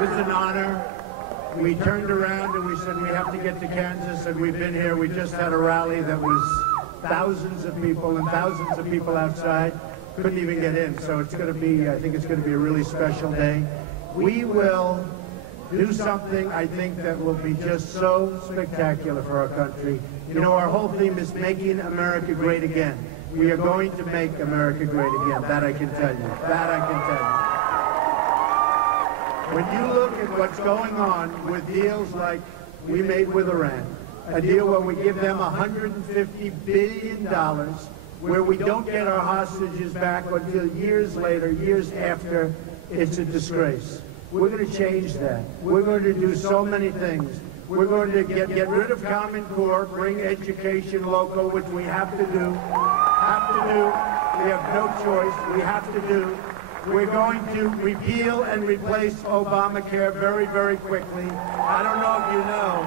It was an honor. We turned around and we said we have to get to Kansas, and we've been here. We just had a rally that was thousands of people and thousands of people outside. Couldn't even get in, so it's going to be, I think it's going to be a really special day. We will do something, I think, that will be just so spectacular for our country. You know, our whole theme is making America great again. We are going to make America great again. That I can tell you. That I can tell you. When you look at what's going on with deals like we made with Iran, a deal where we give them $150 billion, where we don't get our hostages back until years later, years after, it's a disgrace. We're going to change that. We're going to do so many things. We're going to get rid of Common Core, bring education local, which we have to do. We have no choice. We have to do. We're going to repeal and replace Obamacare very, very quickly. I don't know if you know,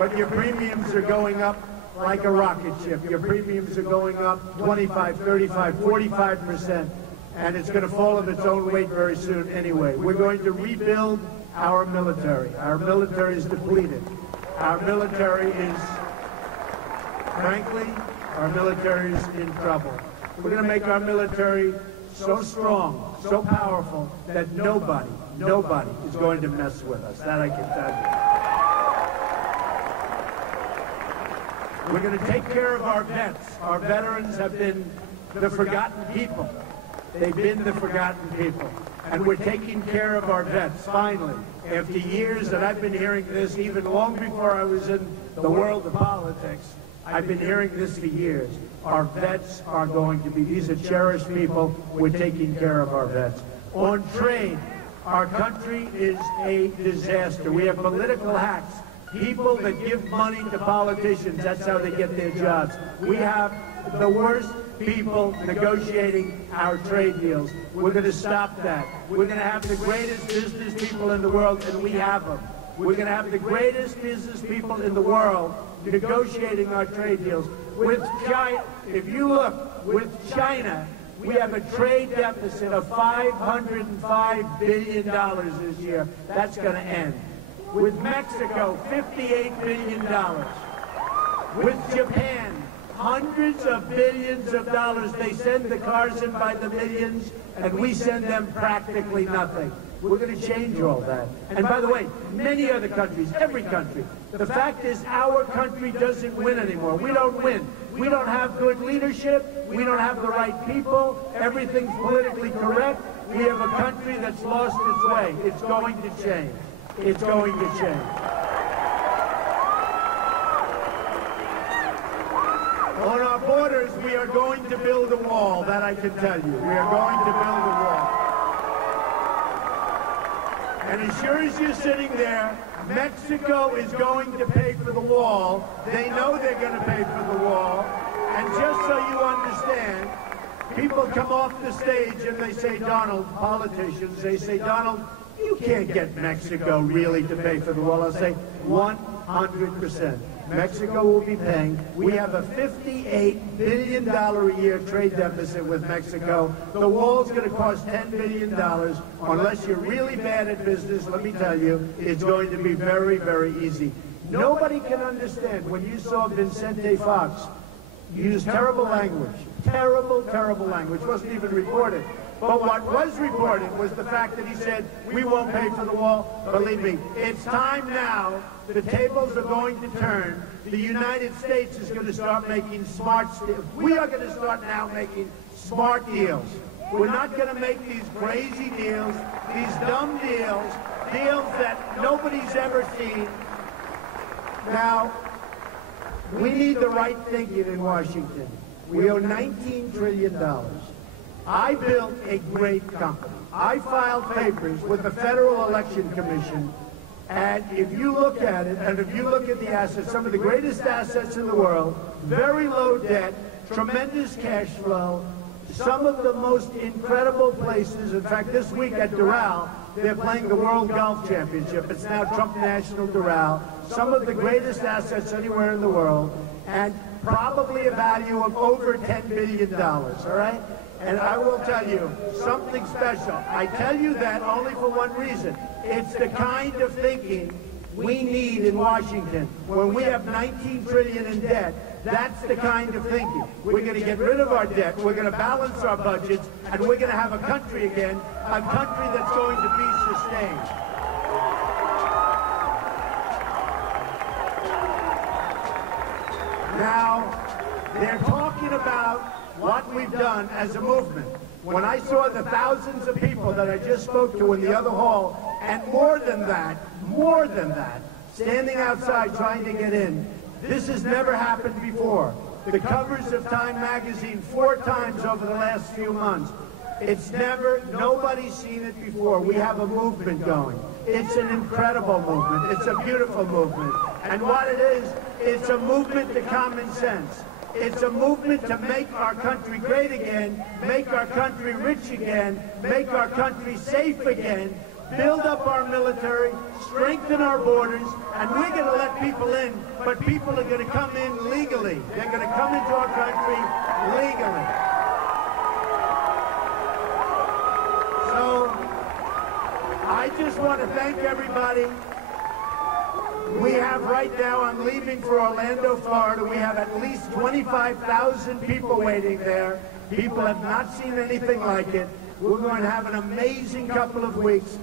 but your premiums are going up like a rocket ship. Your premiums are going up 25, 35, 45%, and it's going to fall of its own weight very soon anyway. We're going to rebuild our military. Our military is depleted. Our military is, frankly, our military is in trouble. We're going to make our military so strong, so powerful, that nobody is going to mess with us. That I can tell you. We're going to take care of our vets. Our veterans have been the forgotten people. They've been the forgotten people. And we're taking care of our vets, finally. After years that I've been hearing this, even long before I was in the world of politics, I've been hearing this for years. Our vets are going to be, these are cherished people. We're taking care of our vets. On trade, our country is a disaster. We have political hacks, people that give money to politicians. That's how they get their jobs. We have the worst people negotiating our trade deals. We're going to stop that. We're going to have the greatest business people in the world, and we have them. We're going to have the greatest business people in the world negotiating our trade deals. With China, if you look, with China, we have a trade deficit of $505 billion this year. That's going to end. With Mexico, $58 billion. With Japan, hundreds of billions of dollars. They send the cars in by the millions, and we send them practically nothing. We're going to change all that. And by the way, many other countries, every country, the fact is our country doesn't win anymore. We don't win. We don't have good leadership. We don't have the right people. Everything's politically correct. We have a country that's lost its way. It's going to change. It's going to change. On our borders, we are going to build a wall. That I can tell you. We are going to build a wall. And as sure as you're sitting there, Mexico is going to pay for the wall. They know they're going to pay for the wall. And just so you understand, people come off the stage and they say, Donald, politicians, they say, Donald, you can't get Mexico really to pay for the wall. I'll say 100%. Mexico will be paying. We have a $58 billion a year trade deficit with Mexico. The wall's going to cost $10 billion. Unless you're really bad at business, let me tell you, it's going to be very, very easy. Nobody can understand when you saw Vicente Fox use terrible language. Terrible, terrible language. Wasn't even reported. But what was reported was the fact that he said, we won't pay for the wall. Believe me, it's time now. The tables are going to turn. The United States is going to start making smart deals. We are going to start now making smart deals. We're not going to make these crazy deals, these dumb deals, deals that nobody's ever seen. Now, we need the right thinking in Washington. We owe $19 trillion. I built a great company. I filed papers with the Federal Election Commission, and if you look at it, and if you look at the assets, some of the greatest assets in the world, very low debt, tremendous cash flow, some of the most incredible places. In fact, this week at Doral, they're playing the World Golf Championship. It's now Trump National Doral. Some of the greatest assets anywhere in the world, and probably a value of over $10 billion, all right? And I will tell you something special. I tell you that only for one reason. It's the kind of thinking we need in Washington. When we have $19 trillion in debt, that's the kind of thinking. We're going to get rid of our debt, we're going to balance our budgets, and we're going to have a country again, a country that's going to be sustained. Now, they're talking about what we've done as a movement. When I saw the thousands of people that I just spoke to in the other hall, and more than that, standing outside trying to get in, this has never happened before. The covers of Time magazine 4 times over the last few months. Nobody's seen it before. We have a movement going. It's an incredible movement. It's a beautiful movement. And what it is, it's a movement to common sense. It's a movement to make our country great again, make our country rich again, make our country safe again, build up our military, strengthen our borders, and we're going to let people in, but people are going to come in legally. They're going to come into our country legally. So, I just want to thank everybody. We have right now, I'm leaving for Orlando, Florida. We have at least 25,000 people waiting there. People have not seen anything like it. We're going to have an amazing couple of weeks.